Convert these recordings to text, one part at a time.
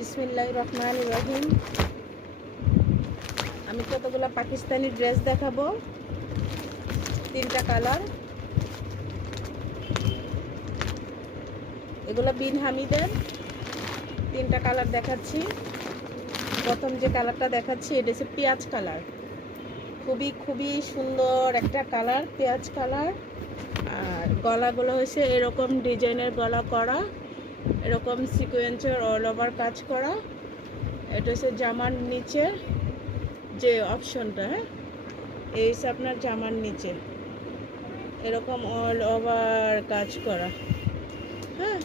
বিসমিল্লাহির রহমানির রহিম। আমি কতগুলো পাকিস্তানি ড্রেস দেখাবো, 3টা কালার। এগুলো বিন হামিদের 3টা কালার দেখাচ্ছি। প্রথম যে কালারটা দেখাচ্ছি এটা হচ্ছে পেঁয়াজ কালার। খুবই সুন্দর একটা কালার, পেঁয়াজ কালার। আর গলাগুলো হচ্ছে এরকম ডিজাইনের গলা করা, এরকম সিকোয়েন্সের অল ওভার কাজ করা। এটা হচ্ছে জামার নিচে যে অপশনটা, এই হচ্ছে আপনার জামার নিচে এরকম অল ওভার কাজ করা। হ্যাঁ,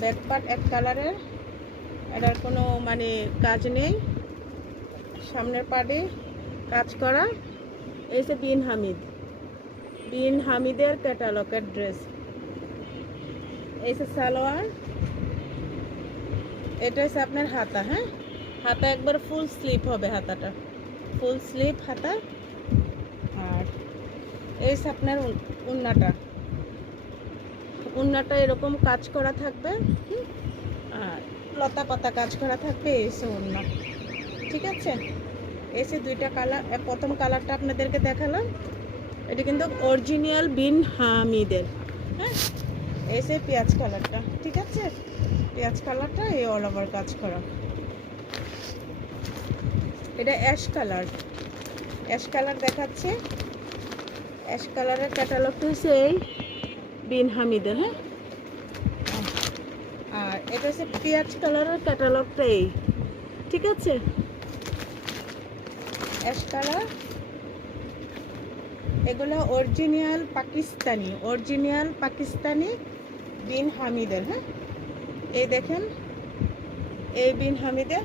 ব্যাক পার্ট এক কালারের, এটার কোনো কাজ নেই। সামনের পার্টে কাজ করা। এই হচ্ছে বিন হামিদের ক্যাটালগের ড্রেস। এই হচ্ছে সালোয়ার। এটা হচ্ছে আপনার হাতা। হ্যাঁ, হাতা একবার ফুল স্লিভ হবে, হাতাটা ফুল স্লিভ হাতা। আর এই হচ্ছে আপনার উন্নাটা এরকম কাজ করা থাকবে। আর লতা পাতা কাজ করা থাকবে। এসে উন্না, ঠিক আছে। এসে 2টা কালার। প্রথম কালারটা আপনাদেরকে দেখালাম, এটা কিন্তু অরিজিনাল বিন হামিদের। হ্যাঁ, এসে পেঁয়াজ কালারটা, ঠিক আছে। পেঁয়াজ কালারটা এই অল ওভার কাজ করা। এটা অ্যাশ কালার দেখাচ্ছে। অ্যাশ কালারের ক্যাটালগটা হচ্ছে এই বিন হামিদের। হ্যাঁ, আর এটা হচ্ছে পেঁয়াজ কালারের ক্যাটালগটা এই, ঠিক আছে। অ্যাশ কালার, এগুলো অরিজিনাল পাকিস্তানি বিন হামিদের। হ্যাঁ, এই দেখেন, এই বিন হামিদের।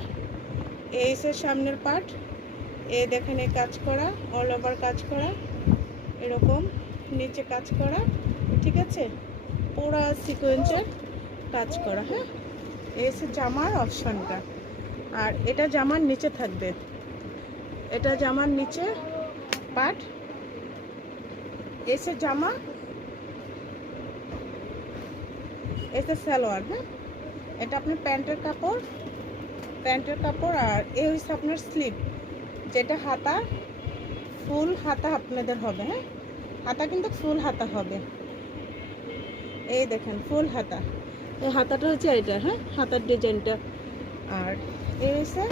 এই সে সামনের পার্ট, এই দেখেন এই কাজ করা, অল ওভার কাজ করা, এরকম নিচে কাজ করা, ঠিক আছে। পুরো সিকোয়েন্সের কাজ করা। হ্যাঁ, এই সে জামার অপশনটা। আর এটা জামার নিচে থাকবে, এটা জামার নিচে পার্ট। এসে জামা, এসে সালোয়ার। হ্যাঁ, এটা আপনার প্যান্টের কাপড়। আর এই হচ্ছে আপনার স্লিভ, যেটা হাতা ফুল হাতা আপনাদের হবে। হ্যাঁ, হাতা কিন্তু ফুল হাতা হবে। এই দেখেন ফুল হাতা, এই হাতাটা হচ্ছে এটা। হ্যাঁ, হাতার ডিজাইনটা। আর এই হচ্ছে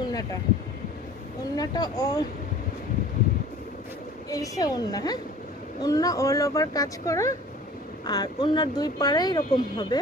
উন্নাটা এই হচ্ছে উন্না। হ্যাঁ, উন্না অল ওভার কাজ করা। আর উন্নার 2 পাড়ে এরকম হবে